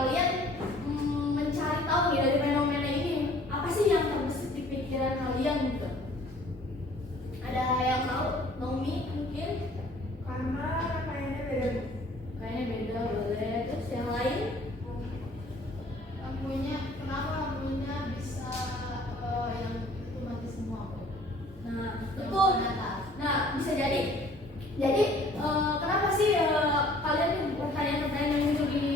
kalian mencari tahu nih dari fenomena ini, apa sih yang terbesit di pikiran kalian gitu? Ada yang tahu? Naomi mungkin? Karena kayaknya beda. Kayaknya beda, boleh. Terus yang lain? Kenapa lampunya bisa yang itu mati semua? Nah, betul. Nah, bisa jadi. Jadi kenapa sih kalian pertanyaan-pertanyaan yang muncul di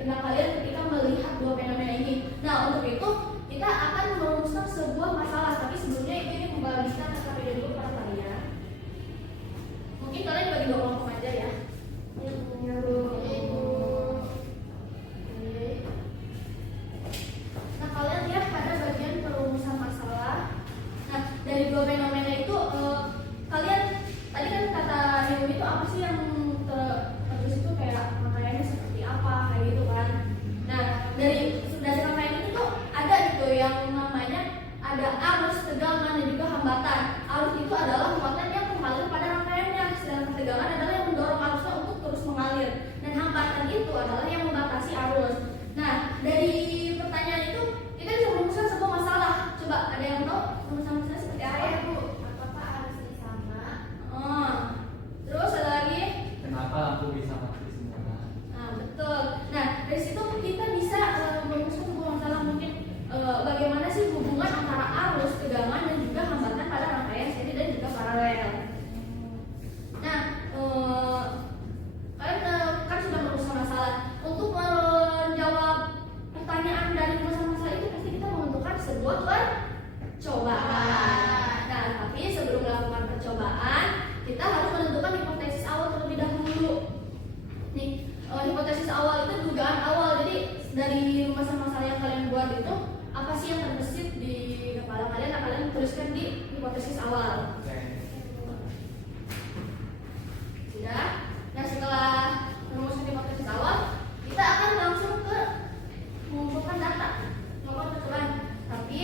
benak kalian ketika melihat dua fenomena ini? Nah, untuk itu kita akan merumuskan sebuah masalah. Tapi sebelumnya ini membagikan KPD dulu para kalian. Mungkin kalian bagi dua kelompok aja ya. Ya, Bu. Nah, kalian lihat pada bagian perumusan masalah. Nah, dari dua fenomena itu kalian tadi kan kata Dewi itu apa sih yang terus itu kayak maknanya seperti apa kayak gitu kan. Nah, dari rangkaian itu tuh ada gitu yang namanya ada arus, tegangan, dan juga hambatan. Arus itu adalah muatan yang mengalir pada rangkaiannya, sedangkan tegangan adalah yang mendorong arusnya untuk terus mengalir, dan hambatan itu adalah yang membatasi arus. Nah, dari pertanyaan itu kita bisa merumuskan sebuah masalah. Coba ada yang tahu rumusan masalahnya seperti apa? Ya, Bu. Apakah arusnya sama? Terus ada lagi? Kenapa lampu bisa mati semua? Nah, betul. Nah, dari situ kita bisa merumuskan sebuah masalah mungkin bagaimana sih hubungan antara arus, tegangan, dan juga hambatan pada rangkaian seri dan juga paralel. Nah, kalian kan sudah merumuskan masalah. Untuk menjawab pertanyaan dari rumusan masalah itu pasti kita membentukkan sebuah percobaan. Nah, tapi sebelum melakukan percobaan, kita harus menentukan hipotesis awal terlebih dahulu. Nih, hipotesis awal itu dugaan awal. Jadi dari rumusan masalah yang kalian buat itu apa sih yang terbesit di kepala kalian? Nah, kalian tuliskan di hipotesis awal. Sudah? Nah, setelah merumuskan hipotesis awal, kita akan langsung ke mengumpulkan data, melakukan percobaan. Tapi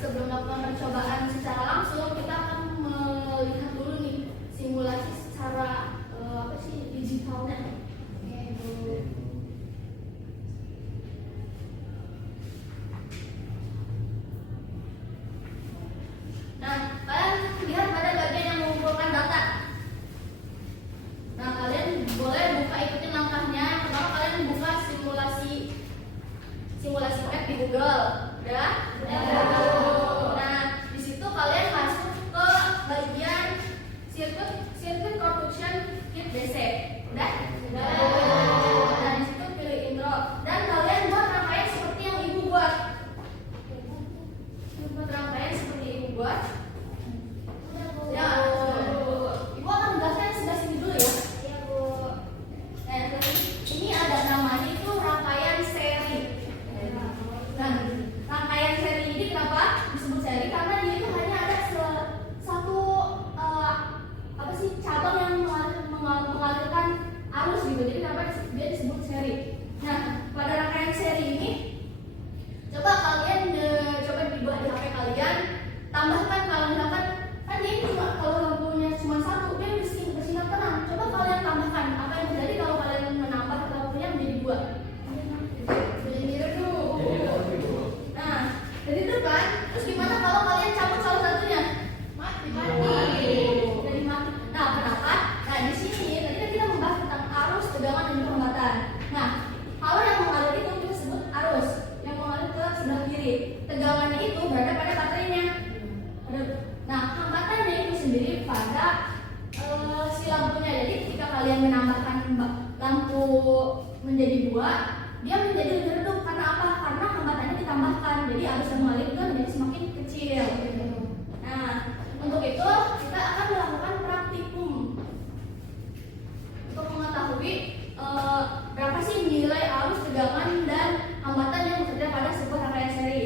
sebelum melakukan percobaan secara langsung, kita akan melihat dulu nih simulasi secara digitalnya. Nah, kalian lihat pada bagian yang mengumpulkan data. Nah, kalian boleh buka ikutin langkahnya. Yang pertama kalian buka simulasi web di Google. Udah? Nah, di situ kalian masuk ke bagian circuit construction kit DC. Udah? Dan di situ pilih intro. Dan kalian buat rangkaian seperti yang ibu buat. Buat rangkaian seperti ibu buat. Ya, ibu akan menjelaskan sebelah sini dulu ya. Iya, Bu. Nah, ini ada namanya itu rangkaian seri. Nah, rangkaian seri ini kenapa disebut seri? Karena dia itu hanya ada satu cabang yang mengalirkan arus gitu. Jadi kenapa dia disebut seri? Nah, pada rangkaian seri ini coba kalian coba dibuat di HP kalian, tambahkan kalau misalkan kan dia cuma kalau lampunya cuma satu, dia bersinar terang. Coba kalian tambahkan apa yang terjadi kalau kalian menambah lampunya menjadi dua? Jadi biru dulu. Nah, jadi itu kan. Terus gimana kalau kalian cabut salah satunya? Mati. Jadi mati. Nah, kenapa? Nah, di sini tadi kan kita membahas tentang arus, tegangan, dan juga hambatan. Nah, kalau yang mengalir itu kita sebut arus, yang mengalir ke sebelah kiri. Tegangannya itu berada pada baterainya. Nah, hambatannya itu sendiri pada si lampunya. Jadi ketika kalian menambahkan lampu menjadi dua, dia menjadi lebih redup. Karena apa? Karena hambatannya ditambahkan. Jadi arus yang mengalir itu menjadi semakin kecil. Nah, untuk itu kita akan melakukan praktikum untuk mengetahui berapa sih nilai arus, tegangan, dan hambatan yang bekerja pada sebuah rangkaian seri.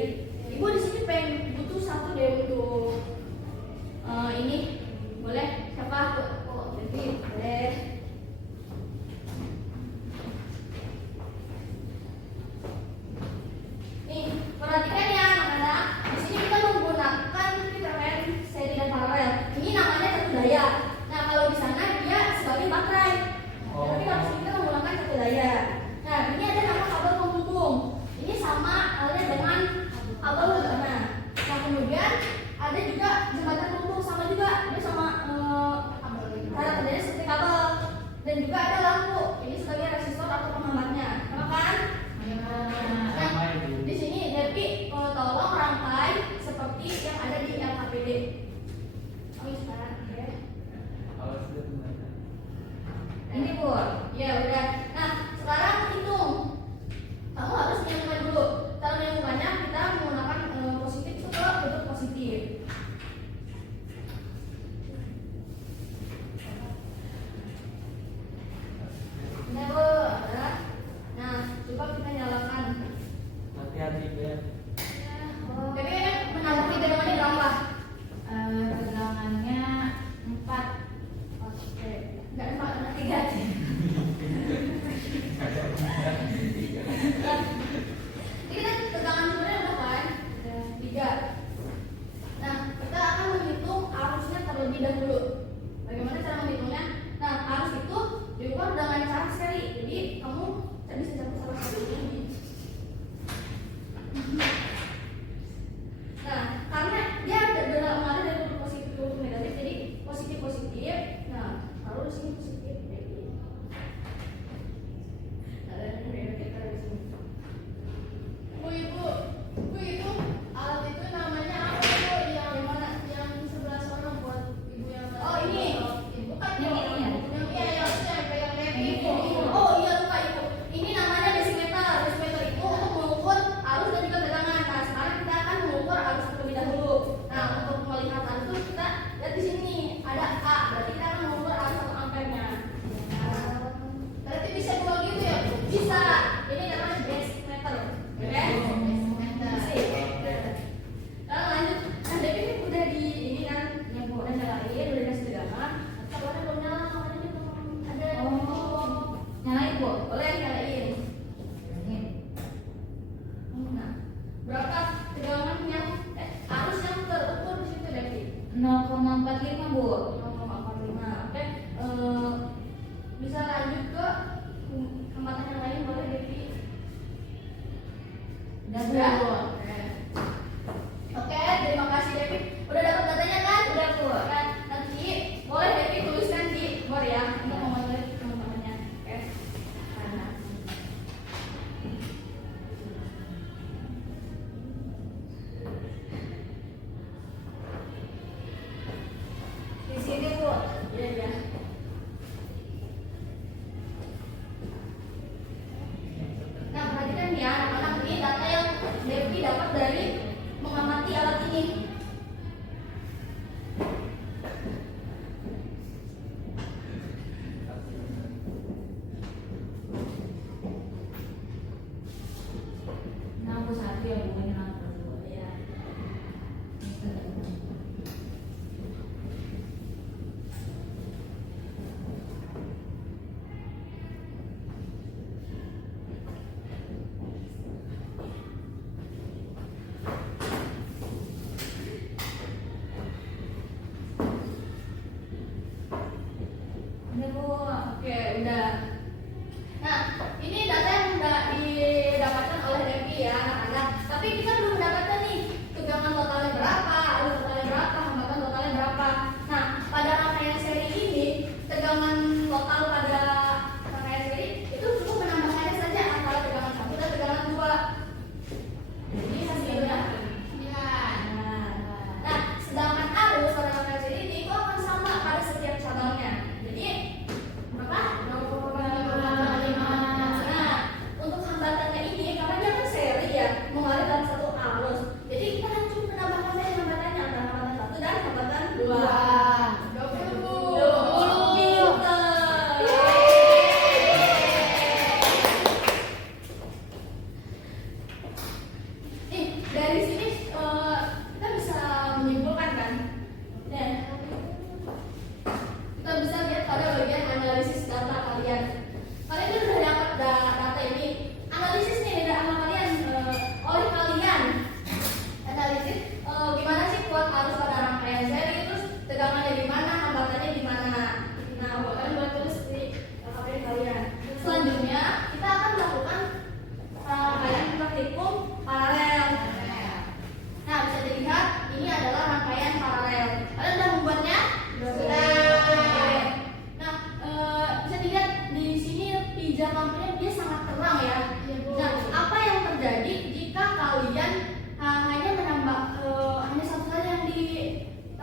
Ibu di sini pengen butuh satu deh untuk ini, boleh siapa? Oh, jadi boleh. Nih, perhatikan ya anak-anak. Di sini kita menggunakan Dek. Kamu sekarang ya. Awas dia temannya. Ini Bu. Ya udah. Nah, sekarang hitung. Kamu harus menyambungkan dulu. Cara menyambungkannya kita menggunakan positif itu ke bentuk positif. Nah, Bu. Nah, coba kita nyalakan. Hati-hati Ben. Tapi menambah tegangannya berapa? Tegangannya 4. Oke. Enggak 4, 3 aja. Ini kan tegangan sebenarnya udah kan? 3. Nah, kita akan menghitung arusnya terlebih dahulu. Bagaimana cara menghitungnya? Nah, arus itu diukur dengan cara seri. Jadi kamu tadi bisa salah satu ini. Nah, karena dia mengalir dari bentuk positif ke bentuk negatif, jadi positif positif. Nah, lalu di sini positif negatif. Nah, dan ini negatif dari sini. Bu itu alat itu namanya apa Bu? Yang mana? Yang sebelah sana buat ibu yang tadi. Oh, ini. Ibu kan Yang yang ini ya? yang iya yang pegang Devi Bu. Oh iya lupa Ibu. Ini namanya desimeter. Desimeter itu untuk mengukur arus dan juga tegangan. Nah, sekarang kita akan mengukur arus terlebih dahulu. Nah, untuk melihat arus itu kita lihat di sini ada A. Berarti kita akan mengukur arus 1 ampernya. Berarti bisa 2 gitu ya Bu? Bisa. Ini namanya desimeter. Oke? Sekarang lanjut. Nah, Devi ini udah di ini kan yang udah nyalain, udah dikasih tegangan. Tapi warna belum nyala, makanya dia belum ada. Nyalain Bu, boleh nyalain. Nah, berapa tegangan yang arus yang terukur di situ Devi? 0,45 Bu. 0,45. Oke. Bisa lanjut ke hambatan yang lain boleh Devi? Udah Bu. Oke, terima kasih Devi. Udah dapat datanya kan? Udah Bu. Kan nanti boleh Devi tuliskan di board ya untuk membantu teman-temannya. Oke. Nah. Di sini Bu. Iya ya. Nah, perhatikan ya anak-anak, ini data yang Devi dapat dari mengamati alat ini. Nah, Bu 1 ya Bu, ini lampu 2 Ya. Udah Bu, oke udah. Nah, ini data yang udah didapatkan oleh Devi ya anak-anak. Tapi kita belum mendapatkan nih tegangan totalnya berapa, arus totalnya berapa, hambatan totalnya berapa. Nah, pada rangkaian seri ini tegangan total pada rangkaian seri itu cukup menambahkannya saja antara tegangan 1 dan tegangan 2. Ini hasilnya. Nah, sedangkan arus pada rangkaian seri ini itu akan sama pada setiap cabangnya. Jadi berapa? 0,5. Nah, untuk hambatannya ini karena dia kan seri ya, mengalir dalam satu arus. Jadi kita akan cukup menambahkan saja hambatannya antara hambatan 1 dan hambatan 2. 20 Bu. 20 meter. Nih, dari sini kita bisa menyimpulkan kan? Dan kita bisa lihat pada bagian analisis data kalian. Kalian kan sudah dapat data ini. Analisis nih dari data kalian oleh kalian. Analisis gimana sih kuat arus pada rangkaian seri, terus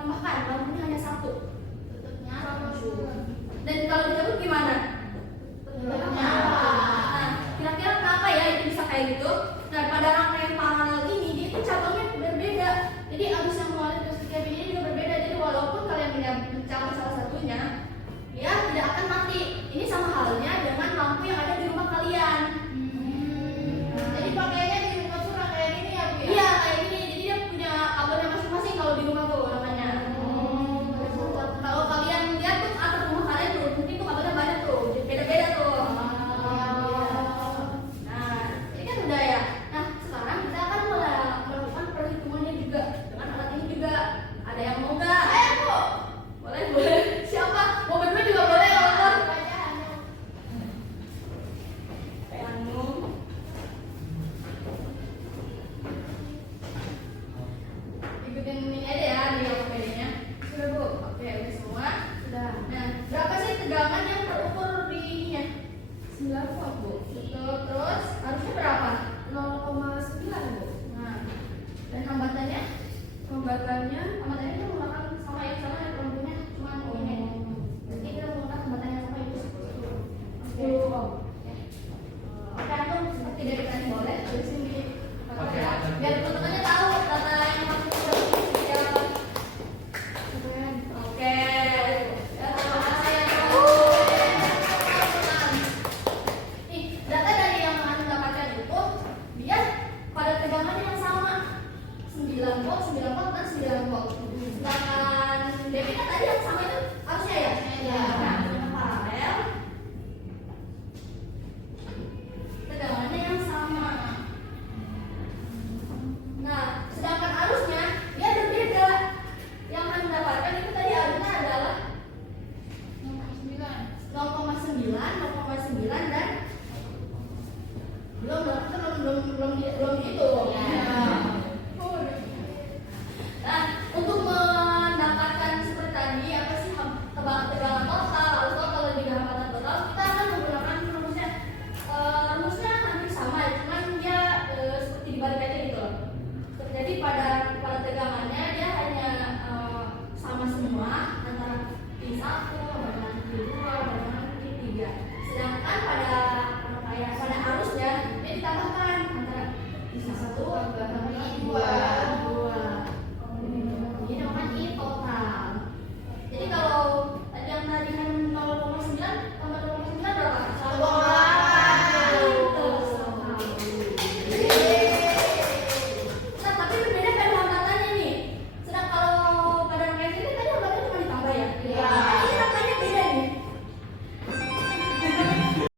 tambahkan lampunya hanya satu. Tetap nyala, Bun. Dan kalau dicabut gimana?